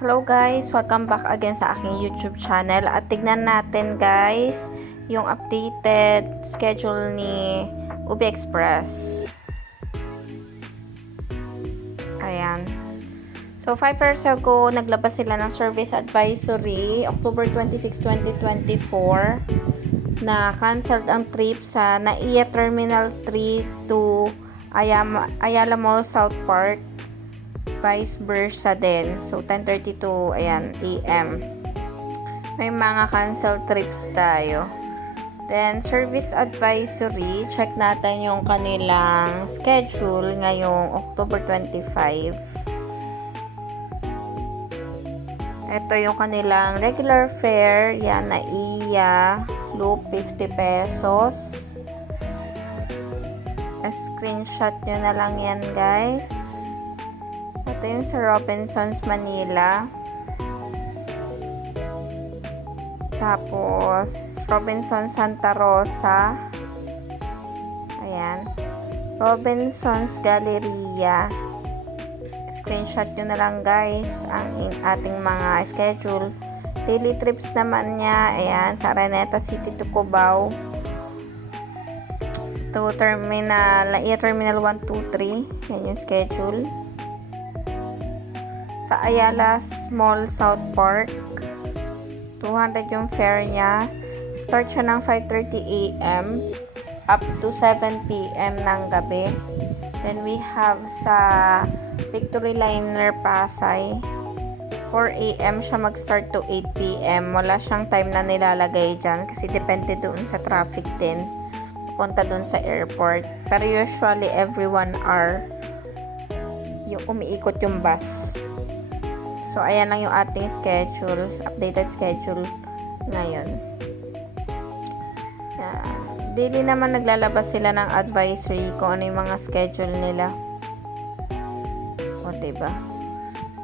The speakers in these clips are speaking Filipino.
Hello guys, welcome back again sa aking YouTube channel at tignan natin guys yung updated schedule ni UB Express. Ayan. So 5 years ago, naglabas sila ng service advisory October 26, 2024 na canceled ang trip sa NAIA Terminal 3 to Ayala Mall South Park, vice versa din. So 10:32 ayan AM. May mga cancel trips tayo. Then service advisory, check natin yung kanilang schedule ngayong October 25. Ito yung kanilang regular fare, yan NAIA loop 50 pesos. Screenshot nyo na lang yan guys. Ito yung sa Robinsons Manila. Tapos Robinsons Santa Rosa. Ayan. Robinsons Galleria. Screenshot nyo na lang guys ang ating mga schedule. Daily trips naman niya. Ayan. Sa Araneta City to Cubao. To NAIA Terminal 1, 2, 3. Yan yung schedule. Sa Ayala Mall South Park, 200 yung fare niya. Start siya ng 5:30 AM up to 7 PM ng gabi. Then we have sa Victory Liner Pasay, 4 AM siya mag-start to 8 PM. Wala siyang time na nilalagay dyan kasi depende doon sa traffic din. Punta doon sa airport. Pero usually every 1 hour yung umiikot yung bus. So, ayan lang yung ating schedule, updated schedule ngayon. Yan. Daily naman naglalabas sila ng advisory kung ano yung mga schedule nila. O, diba?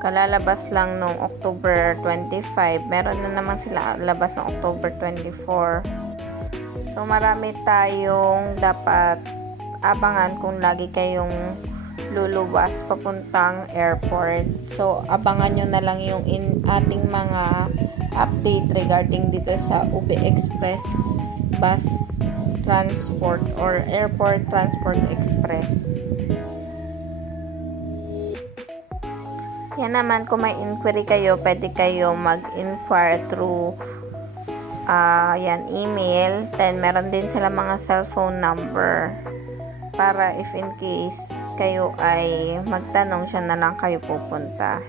Kalalabas lang nung October 25. Meron na naman sila labas ng October 24. So, marami tayong dapat abangan kung lagi kayong luluwas papuntang airport. So, abangan nyo na lang yung ating mga update regarding dito sa UB Express Bus Transport or Airport Transport Express. Yan naman, kung may inquiry kayo, pwede kayo mag-inquire through yan, email. Then, meron din sila mga cellphone number para if in case kayo ay magtanong, siya na lang kayo pupunta.